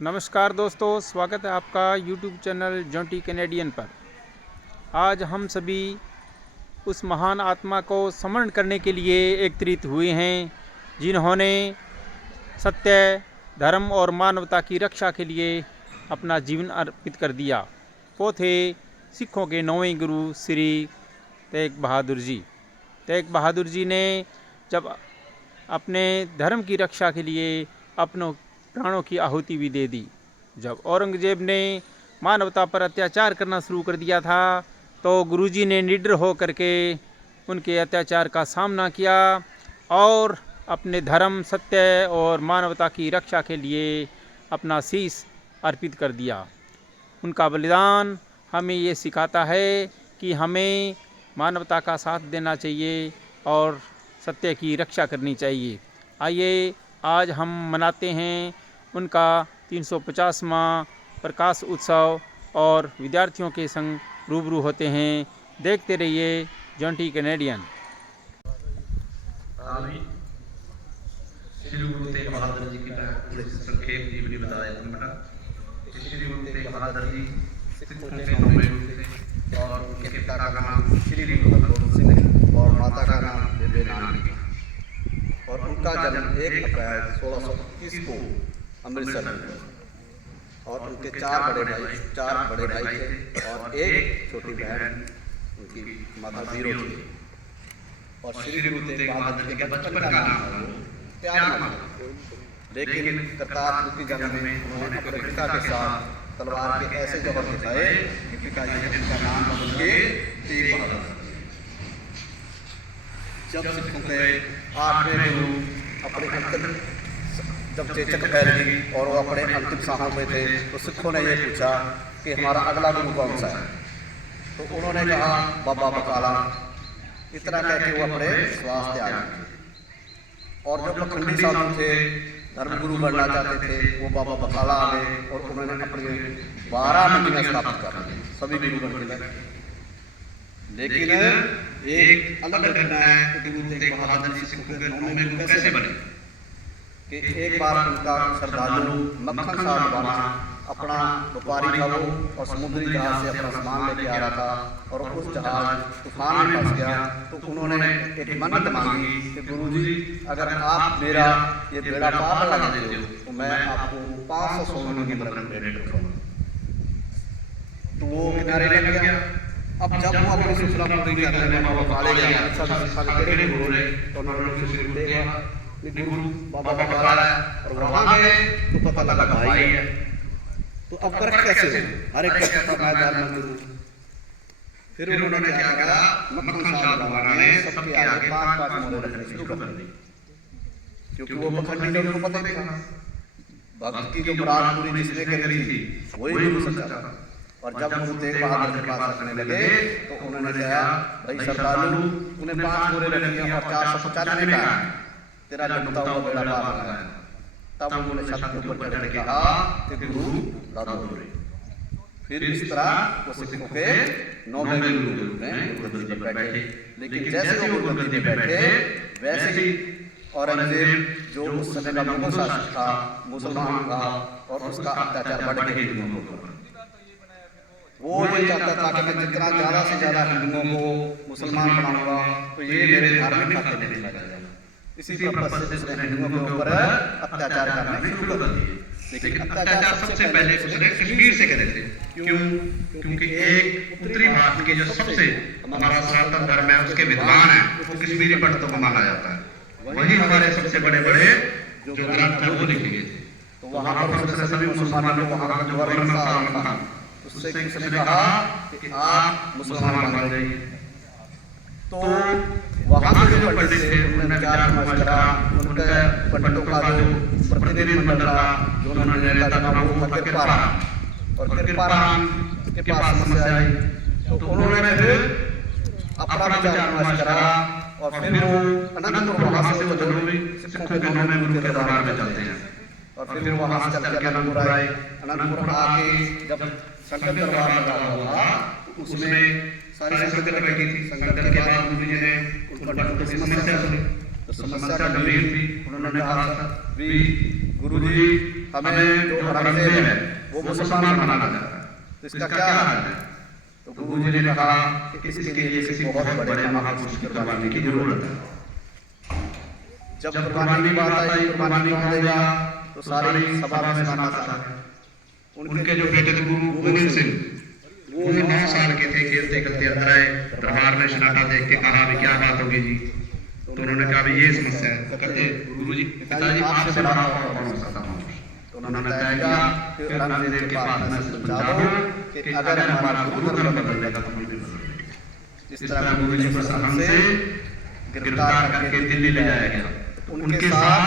नमस्कार दोस्तों, स्वागत है आपका यूट्यूब चैनल जॉन्टी कैनेडियन पर। आज हम सभी उस महान आत्मा को स्मरण करने के लिए एकत्रित हुए हैं जिन्होंने सत्य, धर्म और मानवता की रक्षा के लिए अपना जीवन अर्पित कर दिया। वो थे सिखों के 9वें गुरु श्री तेग बहादुर जी। तेग बहादुर जी ने जब अपने धर्म की रक्षा के लिए अपनों प्राणों की आहुति भी दे दी। जब औरंगजेब ने मानवता पर अत्याचार करना शुरू कर दिया था तो गुरुजी ने निडर होकर के उनके अत्याचार का सामना किया और अपने धर्म, सत्य और मानवता की रक्षा के लिए अपना शीश अर्पित कर दिया। उनका बलिदान हमें ये सिखाता है कि हमें मानवता का साथ देना चाहिए और सत्य की रक्षा करनी चाहिए। आइए आज हम मनाते हैं उनका 350वां प्रकाश उत्सव और विद्यार्थियों के संग रूबरू होते हैं। देखते रहिए जॉन्टी कैनेडियन। श्री गुरु तेग बहादुर जी की थोड़ी सी संक्षेप जीवनी बता देता हूँ बेटा। श्री गुरु तेग बहादुर जी सिखों के 9वें गुरु थे और उनके पिता का नाम श्री गुरु हरगोबिंद सिंह और माता का नाम बेबे नानकी और उनका जन्म 1 अप्रैल 1621 को अमृतसर में हुआ। और उनके चार बड़े भाई थे और एक छोटी बहन उनकी माता जीरो थी। और श्री गुरु तेग बहादुर के बचपन का नाम था त्यागमल, लेकिन करतारपुर की जंग में उन्होंने अपने पिता के साथ तलवार के ऐसे जौहर दिखाए कि पिताजी ने उनका नाम बदल के तेग बहादुर। जब सिखों के 8वें गुरु अपने अंतिम जब चेचक फैल गई और वो अपने अंतिम सांसों में थे तो सिखों ने ये पूछा कि हमारा अगला गुरु कौन सा है। तो उन्होंने कहा बाबा बकाला। इतना कह के वो अपने श्वास त्याग दिए। और जो पखंडी साधु थे, धर्म गुरु बनना चाहते थे, वो बाबा बकाला आ गए और उन्होंने अपने 12 मंदिर स्थापित कर दिए, सभी गुरु बन गए। लेकिन एक अलग घटना है कि गुरु तेग बहादुर जी सिखों के 9वें गुरु कैसे बने। कि एक बार उनका श्रद्धालु मक्खन साहब बाना अपना व्यापारी था वो और समुद्री जहाज से अपना सामान लेके आ रहा था और उस जहाज तूफान में फंस गया। तो उन्होंने एक मन्नत मांगी कि गुरुजी अगर आप मेरा ये बेड़ा पार लगा देते हो तो मैं आपको 500 सोने की रकम भेंट करूंगा। तो वो किनारे लग गया। अब जब वो अपनी सूचना पूरी कर रहे हैं बाबा काले गया सब केड़े गुरु ने तो उन्होंने उसे देखा गुरु बाबा बकाला है और वहां गए तो पता लगा भाई है। तो अब कर कैसे हो, हर एक का मैदान में गुरु। फिर उन्होंने क्या करा, मक्खन साहब बाबा ने सबके आगे 5-5 मोहरे रखने शुरू कर दी, क्योंकि वो पखंडी थे, उनको पता नहीं था भक्त की जो मुराद पूरी जिसने करी थी वही गुरु सच्चा था। और जब गुरु तेग बहादुर के पास रखने लगे तो उन्होंने कहा भाई श्रद्धालु उन्हें 5 मोहरे रखी और 495 का तेरा डूबता हुआ बेड़ा पार लगा है। तब उन्होंने छत के ऊपर चढ़ के कहा कि गुरु दादोरे। फिर इस तरह वो सिखों के 9वें गुरु में गुरुगद्दी पर बैठे। लेकिन जैसे वो गुरुगद्दी पर बैठे वैसे ही औरंगजेब जो उस समय का मुगल शासक था, मुसलमान था और उसका अत्याचार बढ़ गया हिंदुओं के ऊपर। वो ये चाहता था कि मैं जितना ज्यादा से ज्यादा हिंदुओं को मुसलमान बनाऊंगा तो ये मेरे धार्मिक खाते में लिखा जाएगा। इसी पर्पस से उसने हिंदुओं के ऊपर अत्याचार करने शुरू कर दिए। लेकिन अत्याचार सबसे पहले उसने कश्मीर से करे थे। क्यों? क्योंकि एक उत्तरी भारत के जो सबसे हमारा सनातन धर्म है उसके विद्वान है वो कश्मीरी पंडितों को माना जाता है। वही हमारे सबसे बड़े बड़े जो ग्रंथ है वो लिखे गए थे। तो वहां पर उसने सभी मुसलमानों को वहां का गवर्नर था उससे उसने कहा कि आप मुसलमान बन जाइए। तो वहां के जो पंडित थे उन्होंने विचार विमर्श करा। उनके पंडितों का जो प्रतिनिधि मंडल था जो उन्होंने नेता चुना वो था कृपाराम। और कृपाराम के पास समस्या आई तो उन्होंने फिर अपना विचार विमर्श करा और फिर वो अनंतपुर वहां से वो जरूरी सिखों के 9वें गुरु के दरबार में चलते हैं। और फिर वहां से चल के अनंतपुर आए। अनंतपुर आके जब संगत दरबार लगा हुआ उसमें सारी संगत बैठी थी। संगत के बाद गुरु जी ने उन पंडितों की समस्या सुनी तो समस्या का गंभीर थी। उन्होंने कहा भी गुरुजी हमें जो औरंगजेब है वो मुसलमान बनाना चाहता है, तो इसका क्या हाल है? तो गुरुजी ने कहा कि इसके लिए किसी बहुत बड़े महापुरुष की कुर्बानी की जरूरत है। जब कुर्बानी की बात आई, कुर्बानी कौन देगा, तो सारी सभा में सन्नाटा है। उनके जो बेटे थे गुरु गोविंद सिंह, वो 9 साल के थे, खेलते खेलते अंदर आए, दरबार में सन्नाटा देख के कहा भी क्या बात होगी जी? तो उन्होंने कहा भी ये समस्या है। तो कहते गुरुजी पिताजी आपसे बड़ा और कौन हो सकता हूँ? तो उन्होंने बताया कि औरंगजेब के पास मैं समझा दूं कि अगर हमारा गुरु धर्म बदल जाएगा तो हम भी बदल जाएंगे। इस तरह गुरुजी को सरहद से गिरफ्तार करके दिल्ली ले जाया गया। उनके साथ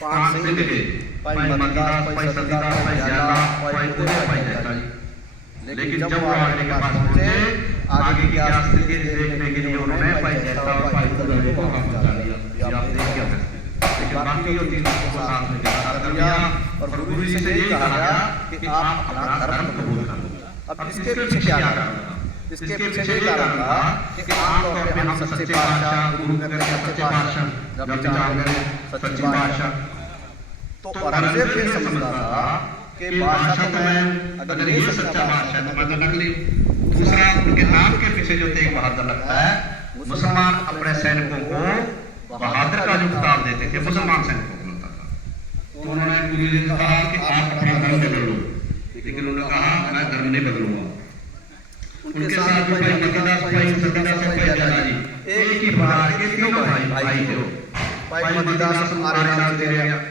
5 सिंह थे, भाई मतीदास, भाई सतीदास, भाई जाला, भाई उदय, भाई जयता जी। लेकिन जब वो आगे के पास पहुंचे, आगे की स्थिति देखने के लिए उन्होंने भाई जयता और भाई उदय को वहां पहुंचा दिया। ये आप देख क्या सकते हैं। लेकिन बाकी जो 3 को साथ में गिरफ्तार कर दिया और गुरुजी से ये कहा गया कि आप अपना धर्म कबूल कर लो। अब इसके पीछे क्या कारण था? इसके पीछे ये कारण था कि आमतौर पे हम सच्चे पातशाह, गुरु कहते हैं सच्चे पातशाह, जब विचार करें सच्चे पातशाह, तो औरंगजेब ये समझता था कि बादशाह तो मैं, अगर ये सच्चा बादशाह तो मैं तो नकली। दूसरा, उनके नाम के पीछे जो तेग बहादुर लगता है, मुसलमान अपने सैनिकों को बहादुर का जो खिताब देते थे, मुसलमान सैनिकों को मिलता था। तो उन्होंने गुरुजी ने कहा कि आप अपना धर्म बदल लो, लेकिन उन्होंने कहा मैं धर्म नहीं बदलूंगा। उनके साथ भाई मतीदास, भाई सतीदास, भाई जाला जी, एक ही परिवार के तीनों भाई थे। भाई मतीदास हमारे नाम से गया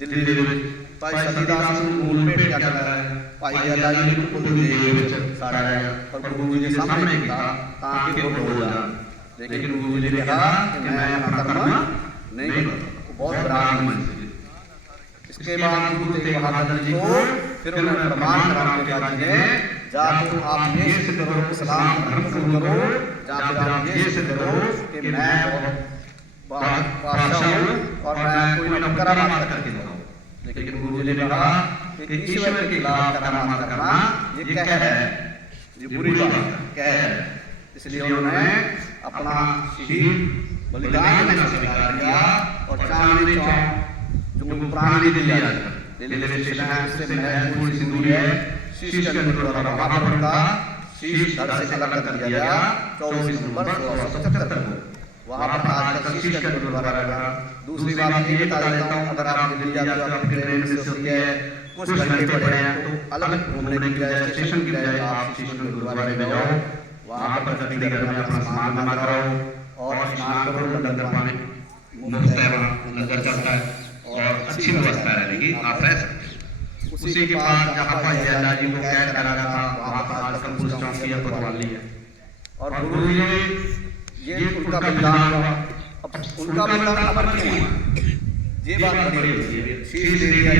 दिल्ली ਦੇ ਵਿੱਚ, ਭਾਈ ਸਤੀਦਾਸ ਨੂੰ ਮੂਲ ਭੇਟ ਕਿਆ ਕਰਦਾ ਹੈ, ਭਾਈ जाला जी ਨੂੰ ਕੁੱਲ ਦੇ ਵਿੱਚ ਸਾੜਾ ਗਿਆ और गुरु जी ने सामने किया ताकि वो हो जाए। लेकिन गुरु जी ने कहा कि मैं अपना धर्म नहीं बदलूंगा। बहुत बड़ा मन से। इसके बाद गुरु तेग बहादुर जी को फिर उन्होंने प्रमाण कराने के बाद ने जा तो आप ये सिद्ध करो इस्लाम धर्म कबूल करो, या फिर आप ये सिद्ध करो कि मैं बहुत बादशाह हूँ और मैं कोई न करामात करके दूंगा। लेकिन गुरु जी ने कहा कि ईश्वर के खिलाफ करामात करना ये क्या है, ये बुरी बात क्या है। इसलिए उन्होंने अपना शहीद बलिदान देना स्वीकार किया और चांदनी चौक जो पुरानी दिल्ली रेलवे स्टेशन है उससे महत्वपूर्ण सी दूरी है, शीश गुरुद्वारा वहां पर उनका शीश धड़ से अलग कर दिया गया 24 नवंबर 1675 को। वहां पर आज तक शीश गुरुद्वारा रहेगा। दूसरी बात ये बता देता हूँ, अगर आप दिल्ली जाते हो आपकी ट्रेन मिस होती है, कुछ घंटे पड़े हैं, तो अलग घूमने की बजाय स्टेशन की बजाय आप शीश गुरुद्वारे में जाओ, वहां पर गद्दी घर में अपना स्नान जमा कराओ और स्नान करो। लंगर पानी मुफ्त है, वहाँ लंगर चलता है और अच्छी व्यवस्था रहेगी, आप रह सकते। उसी के बाद जहाँ पर जाला जी को कैद करा गया था वहाँ पर आज तक पुलिस चौकी है, कोतवाली है। और गुरु जी ये उनका बलिदान हुआ। अब उनका बलिदान अमर क्यों हुआ, ये बात बड़ी होती है। शीश दे दिया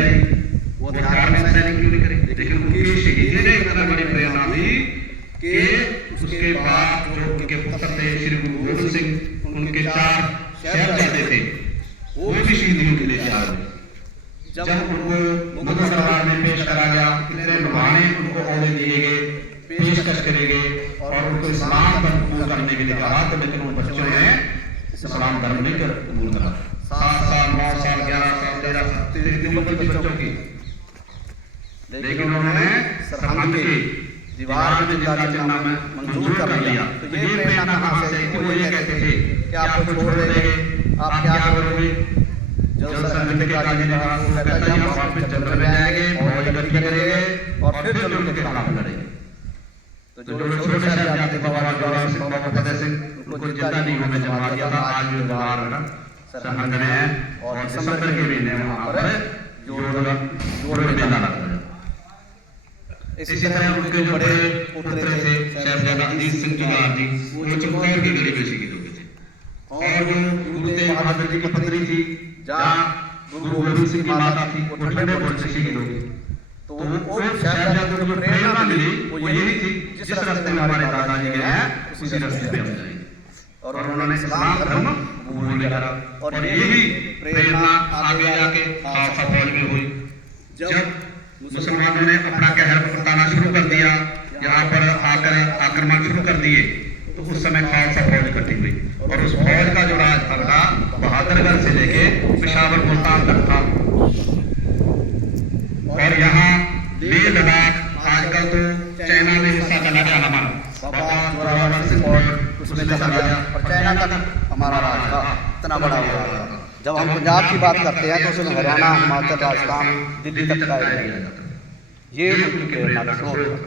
वो ध्यान में सैनिक क्यों नहीं करे, लेकिन उनकी शहीदी ने इतना बड़ी प्रेरणा दी कि उसके बाद जो उनके पुत्र थे श्री गुरु गोविंद सिंह, उनके 4 शहजादे थे, वो भी शहीदियों के लिए तैयार हुए। जब उनको मुगल दरबार में पेश करा गया, इतने नुमाने उनको औहदे दिए गए, पेशकश करे गए और उनको इस्लाम धर्म कबूल करने के लिए कहा, तो लेकिन उन बच्चों ने इस्लाम धर्म नहीं कबूल करा। 7 साल 9 साल 11 साल 13 साल बच्चों की, लेकिन उन्होंने सरहद की दीवार में जिंदा चलना मंजूर कर लिया। तो ये प्रेरणा कहाँ से? वो ये कहते थे कि आपको छोड़ देंगे, आप क्या करोगे? जब सरहद के काजी ने कहा, वो कहता है हम वापस जंगल में जाएंगे, फौज इकट्ठी करेंगे और फिर जुल्म के खिलाफ लड़ेंगे। तो जो छोटे साहबजादे थे बाबा जोरा सिंह, बाबा फतेह सिंह, उनको जिंदा नहीं होने जमा दिया था। आज भी दीवार है सरहद में है और दिसंबर के महीने में वहाँ पर जोड़ मेला लगता है। इसी तरह उनके जो बड़े पुत्र थे साहबजादा अजीत सिंह जुलार जी, वो चमकौर की गली पेशी के लोग थे। और जो गुरु तेग बहादुर जी की पत्नी थी, जहाँ गुरु गोविंद सिंह की माता थी, वो ठंडे बुर्ज की लोग थी। तो वो साहबजादों को जो प्रेरणा मिली वो यही थी, जिस रास्ते में हमारे दादाजी गए हैं उसी रास्ते पे हम जाएंगे। और उन्होंने इस्लाम धर्म कबूल करा और यही प्रेरणा आगे जाके खालसा फौज में हुई। जब मुसलमानों ने अपना कहर बरताना शुरू कर दिया, यहाँ पर आकर आक्रमण शुरू कर दिए, तो उस समय खालसा फौज इकट्ठी हुई और उस फौज का जो राज था बहादुरगढ़ से लेके पेशावर मुल्तान तक था। गया हमारा। वापस जोरावर सिंह और उसमें चला गया और चाइना तक हमारा राज था, इतना बड़ा हुआ था। जब हम पंजाब की बात करते हैं तो उसमें हरियाणा, हिमाचल, राजस्थान, दिल्ली तक का एरिया था। ये उनकी प्रेरणा का स्रोत था।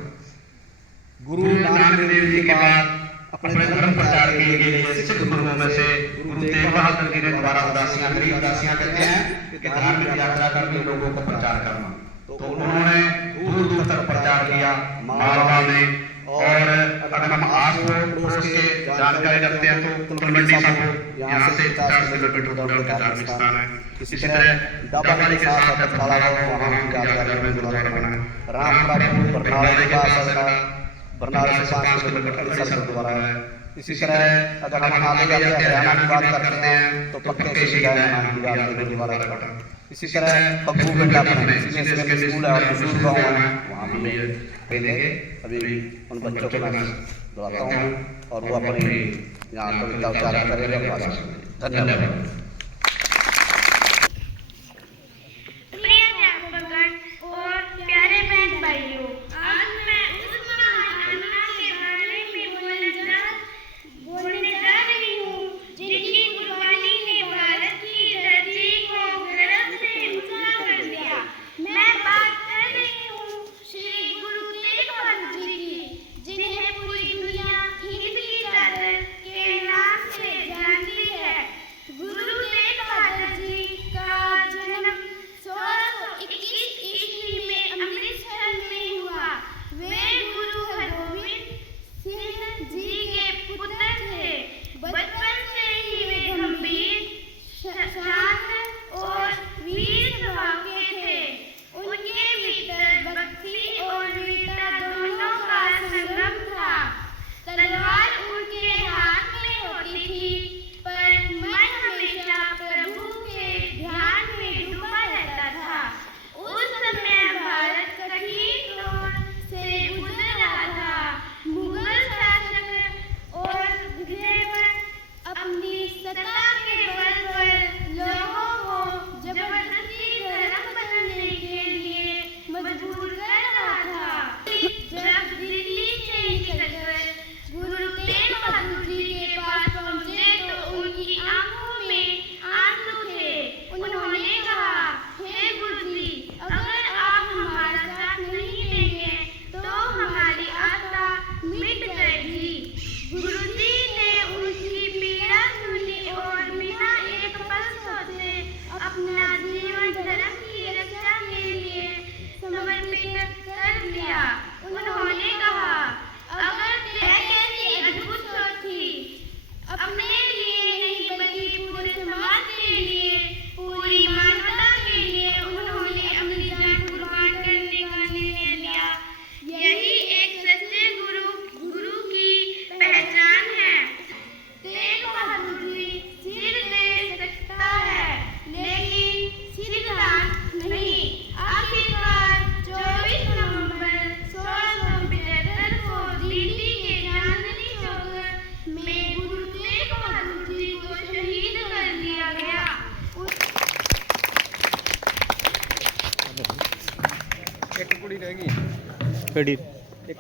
गुरु नानक देव जी के बाद अपने धर्म प्रचार के लिए सिख गुरुओं में से गुरु तेग बहादुर जी ने द्वारा उदासियां करी। उदासियां कहते हैं कि धार्मिक यात्रा करके लोगों को प्रचार करना। तो उन्होंने दूर दूर तक प्रचार किया, मालवा में। और अगर हम आस पड़ोस के जानकारी रखते हैं तो तलवंडी साबो यहाँ से 50 किलोमीटर दूर उनका धार्मिक स्थान है। इसी तरह डबल के साथ साथ कालागांव, वहाँ की यात्रा में गुरुद्वारा बना है। रामपुरा बरनाला के पास है, बरनाला से 5 किलोमीटर अड़सर गुरुद्वारा है। इसी तरह अगर हम आगे जाते हैं हरियाणा की बात करते हैं तो पक्के से शिकायत नाम की बात है गुरुद्वारा का। इसी तरह खब्बू गंडा में सीनियर स्कूल है और मशहूर गाँव है, वहाँ भी है। पहले अभी उन बच्चों को मैं बुलाता हूँ और वो अपनी यहाँ कविता उच्चारण करेंगे। धन्यवाद।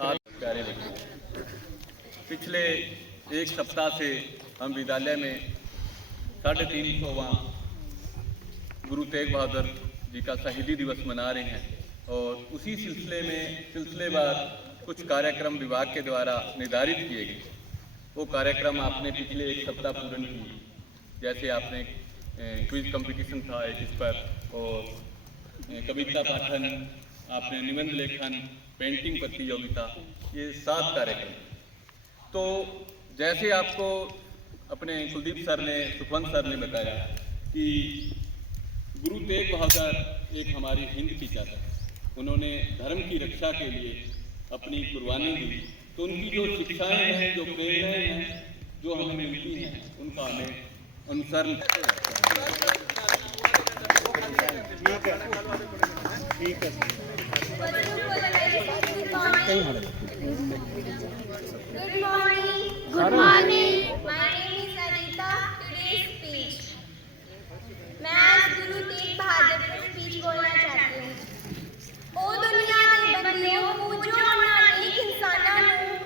आज प्यारे बच्चों, पिछले एक सप्ताह से हम विद्यालय में 350वां गुरु तेग बहादुर जी का शहीदी दिवस मना रहे हैं और उसी सिलसिलेवार कुछ कार्यक्रम विभाग के द्वारा निर्धारित किए गए। वो कार्यक्रम आपने पिछले एक सप्ताह पूर्ण किए। जैसे आपने क्विज कंपटीशन था एक इस पर, और कविता पाठन, आपने निबंध लेखन, पेंटिंग प्रतियोगिता, ये 7 कार्यक्रम। तो जैसे आपको अपने कुलदीप सर ने, सुखवंत सर ने बताया कि गुरु तेग बहादुर एक हमारी हिंद की चादर, उन्होंने धर्म की रक्षा के लिए अपनी कुर्बानी दी। तो उनकी जो शिक्षाएं हैं, जो प्रेरणाएं हैं, जो हमें मिलती हैं, उनका हमें अनुसरण ठीक है। Good morning. My name is Anita. Today's speech. मैं आज गुरु तेग बहादुर पर स्पीच बोलना चाहती हूँ। ओ दुनिया दे बंदियों, पूजो उन्हां नेक इंसानां नूं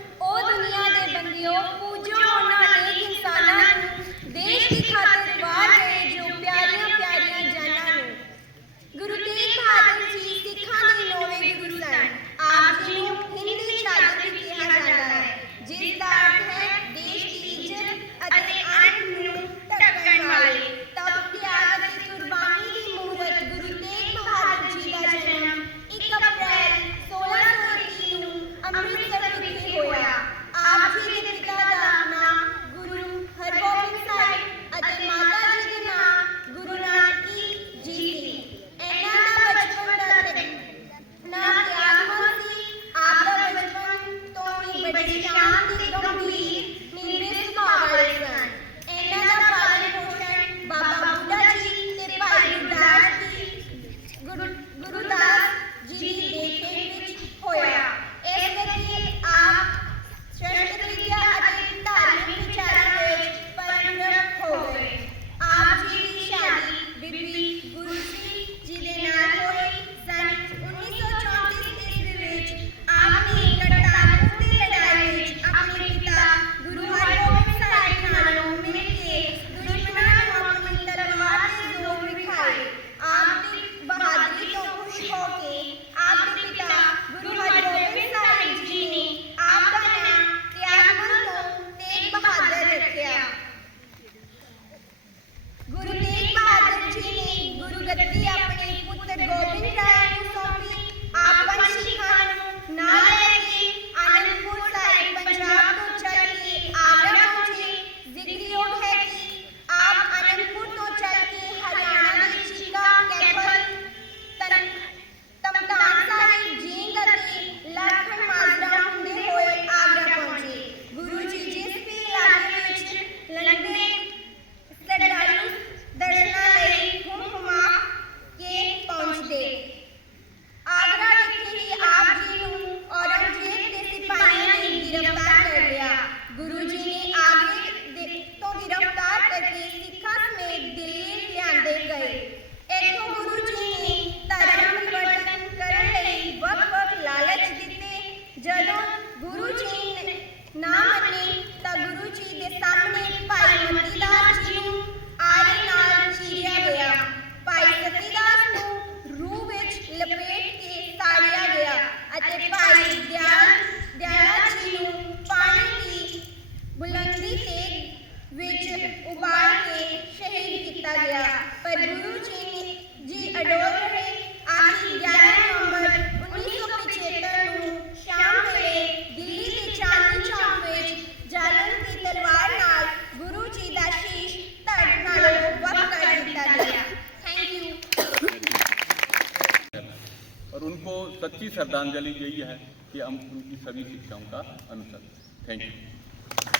सच्ची श्रद्धांजलि यही है कि हम उनकी सभी शिक्षाओं का अनुसरण। Thank you.